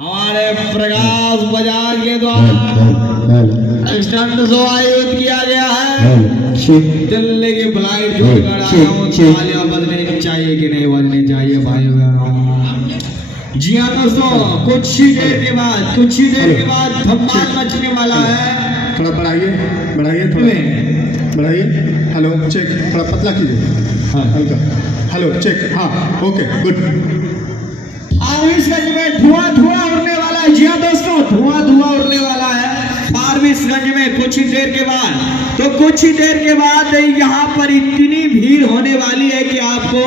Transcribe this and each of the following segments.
हमारे प्रकाश बजाज के द्वारा स्टंट शो आयोजित किया गया है। दिल्ली की फ्लाइट छोड़कर आया हूँ, तालियां बजनी चाहिए कि नहीं बजनी चाहिए भाई बहनों। जी हाँ दोस्तों, कुछ ही देर के बाद धमाल मचने वाला है। थोड़ा बढ़ाइए थोड़ा बढ़ाइए। हेलो चेक, थोड़ा पतला कीजिए। हाँ हल्का, हेलो चेक, हाँ ओके गुड। फारबिसगंज में धुआं उड़ने वाला है। जी हाँ दोस्तों, धुआं उड़ने वाला है फारबिसगंज में कुछ ही देर के बाद यहाँ पर इतनी भीड़ होने वाली है कि आपको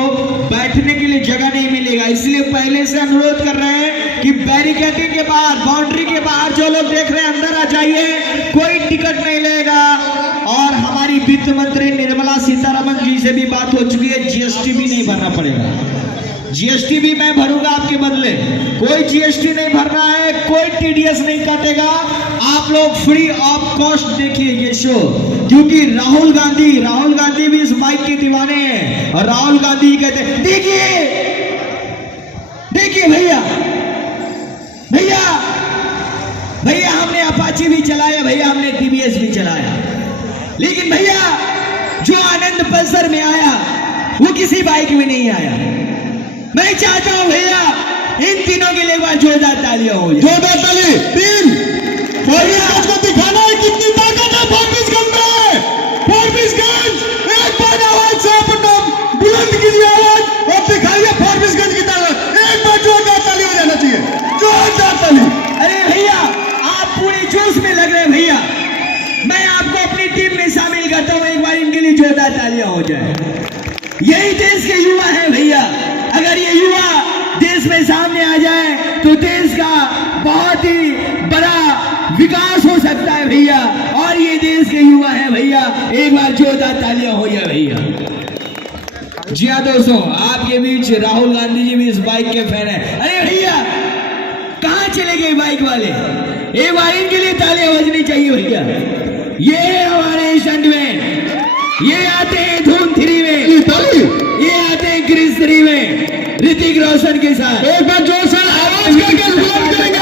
बैठने के लिए जगह नहीं मिलेगा। इसलिए पहले से अनुरोध कर रहे हैं कि बैरिकेडिंग के बाहर, बाउंड्री के बाहर जो लोग देख रहे हैं अंदर आ जाइए, कोई टिकट नहीं लेगा। और हमारी वित्त मंत्री निर्मला सीतारमण जी से भी बात हो चुकी है, जीएसटी भी नहीं भरना पड़ेगा। जीएसटी भी मैं भरूंगा आपके बदले, कोई जीएसटी नहीं भरना है, कोई टीडीएस नहीं काटेगा। आप लोग फ्री ऑफ कॉस्ट देखिए ये शो, क्योंकि राहुल गांधी भी इस बाइक के दीवाने हैं। और राहुल गांधी कहते हैं देखिए भैया हमने अपाची भी चलाया, भैया हमने टीवीएस भी चलाया, लेकिन भैया जो आनंद पल्सर में आया वो किसी बाइक में नहीं आया। मैं चाहता हूं भैया इन तीनों के लिए एक बार जोरदार तालियां हो, जोरदार ताली। तीन फारबिसगंज को दिखाना है कितनी ताकत है फारबिसगंज में। फारबिसगंज एक बार आवाज से अपना बुलंद कीजिए आवाज और दिखाइए फारबिसगंज की ताकत। एक बार जोरदार ताली हो जाना चाहिए, जोरदार ताली। अरे भैया आप पूरे जोश में लग रहे हैं भैया, मैं आपको अपनी टीम में शामिल करता हूं, एक बार इनके लिए जोरदार तालियां हो जाए। यही देश के युवा है भैया, अगर ये युवा देश में सामने आ जाए तो देश का बहुत ही बड़ा विकास हो सकता है भैया। और ये देश के युवा है भैया, एक बार जोरदार तालियां हो जाए भैया। जी हाँ दोस्तों, आपके बीच राहुल गांधी जी भी इस बाइक के फैन है। अरे भैया कहाँ चले गए बाइक वाले, एक बार इनके लिए तालियां बजनी चाहिए भैया। ये हमारे स्टंटमैन, ये आते हैं धूम 3 में, ये आते हैं क्रिस 3 में ऋतिक रोशन के साथ। एक बार जोर से आवाज करके बुलंद करेंगे।